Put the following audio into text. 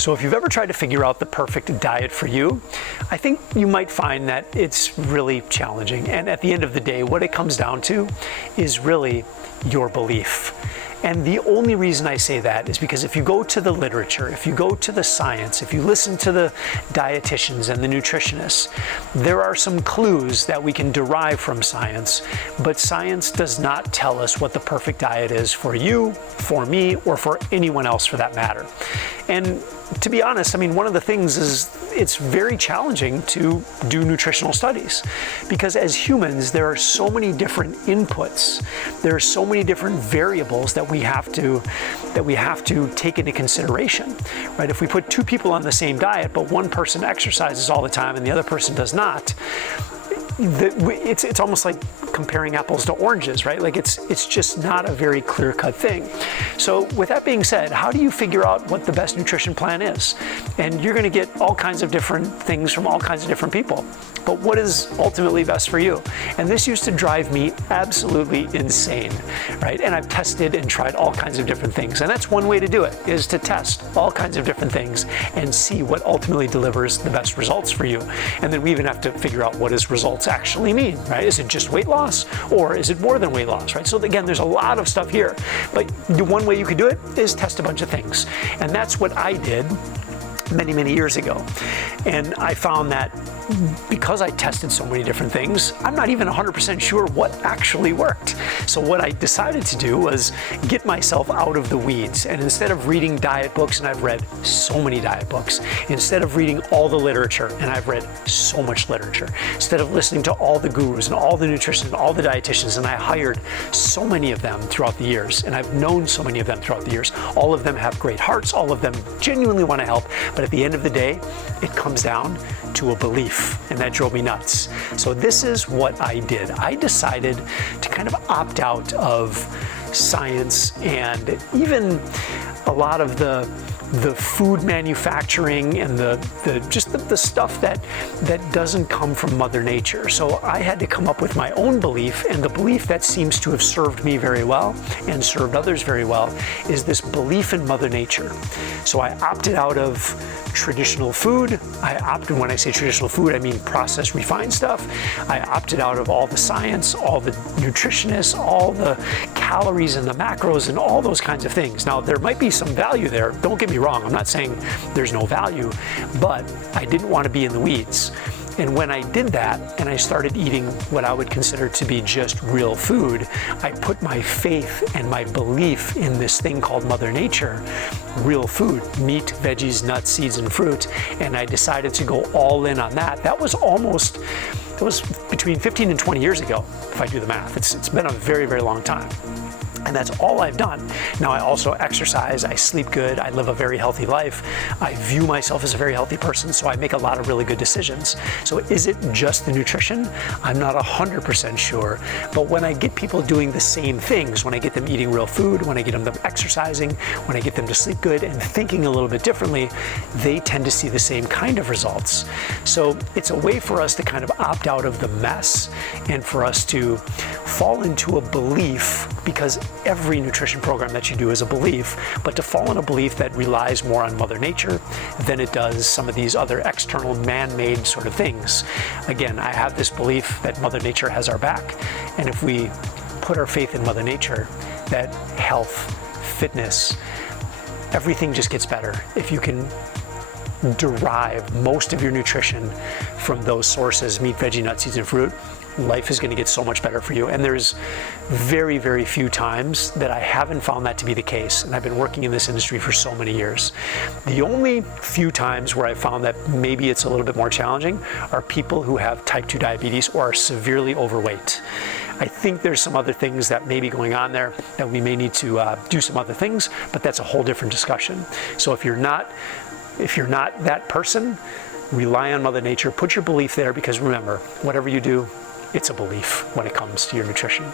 So if you've ever tried to figure out the perfect diet for you, I think you might find that it's really challenging. And at the end of the day, what it comes down to is really your belief. And the only reason I say that is because if you go to the literature, if you go to the science, if you listen to the dietitians and the nutritionists, there are some clues that we can derive from science, but science does not tell us what the perfect diet is for you, for me, or for anyone else for that matter. And to be honest, I mean, one of the things is it's very challenging to do nutritional studies because as humans, there are so many different inputs. There are so many different variables that we have to take into consideration, right? If we put two people on the same diet, but one person exercises all the time and the other person does not, it's almost like comparing apples to oranges, right? Like it's just not a very clear-cut thing. So with that being said, how do you figure out what the best nutrition plan is? And you're going to get all kinds of different things from all kinds of different people. But what is ultimately best for you? And this used to drive me absolutely insane, right? And I've tested and tried all kinds of different things. And that's one way to do it, is to test all kinds of different things and see what ultimately delivers the best results for you. And then we even have to figure out what does results actually mean, right? Is it just weight loss or is it more than weight loss, right? So again, there's a lot of stuff here, but the one way you could do it is test a bunch of things. And that's what I did many, many years ago. And I found that because I tested so many different things, I'm not even 100% sure what actually worked. So what I decided to do was get myself out of the weeds. And instead of reading diet books, and I've read so many diet books, instead of reading all the literature, and I've read so much literature, instead of listening to all the gurus and all the nutritionists and all the dietitians, and I hired so many of them throughout the years, and I've known so many of them throughout the years. All of them have great hearts, all of them genuinely want to help, but at the end of the day, it comes down to a belief, and that drove me nuts. So this is what I did. I decided to kind of opt out of science and even a lot of the food manufacturing and the stuff that doesn't come from Mother Nature. So I had to come up with my own belief, and the belief that seems to have served me very well and served others very well is this belief in Mother Nature. So I opted out of traditional food. When I say traditional food, I mean processed, refined stuff. I opted out of all the science, all the nutritionists, all the calories and the macros and all those kinds of things. Now, there might be some value there. Don't get me wrong. I'm not saying there's no value, but I didn't want to be in the weeds. And when I did that and I started eating what I would consider to be just real food, I put my faith and my belief in this thing called Mother Nature, real food, meat, veggies, nuts, seeds, and fruit, and I decided to go all in on that. It was between 15 and 20 years ago, if I do the math. It's been a very, very long time. And that's all I've done. Now, I also exercise, I sleep good, I live a very healthy life. I view myself as a very healthy person, so I make a lot of really good decisions. So is it just the nutrition? I'm not 100% sure. But when I get people doing the same things, when I get them eating real food, when I get them exercising, when I get them to sleep good and thinking a little bit differently, they tend to see the same kind of results. So it's a way for us to kind of opt out of the mess and for us to fall into a belief, because every nutrition program that you do is a belief, but to fall in a belief that relies more on Mother Nature than it does some of these other external man-made sort of things. Again, I have this belief that Mother Nature has our back, and if we put our faith in Mother Nature, that health, fitness, everything just gets better. If you can derive most of your nutrition from those sources, meat, veggie, nuts, seeds, and fruit, life is going to get so much better for you. And there's very, very few times that I haven't found that to be the case. And I've been working in this industry for so many years. The only few times where I found that maybe it's a little bit more challenging are people who have type 2 diabetes or are severely overweight. I think there's some other things that may be going on there that we may need to do some other things, but that's a whole different discussion. So if you're not that person, rely on Mother Nature, put your belief there, because remember, whatever you do, it's a belief when it comes to your nutrition.